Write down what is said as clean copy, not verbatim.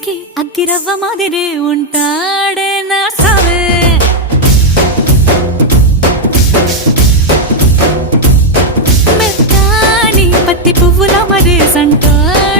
ఇంటికి అగ్గిరవ్వ మాదిరే ఉంటాడే నా సావే. మెత్తాని పత్తి పువ్వుల మరే సంటాడే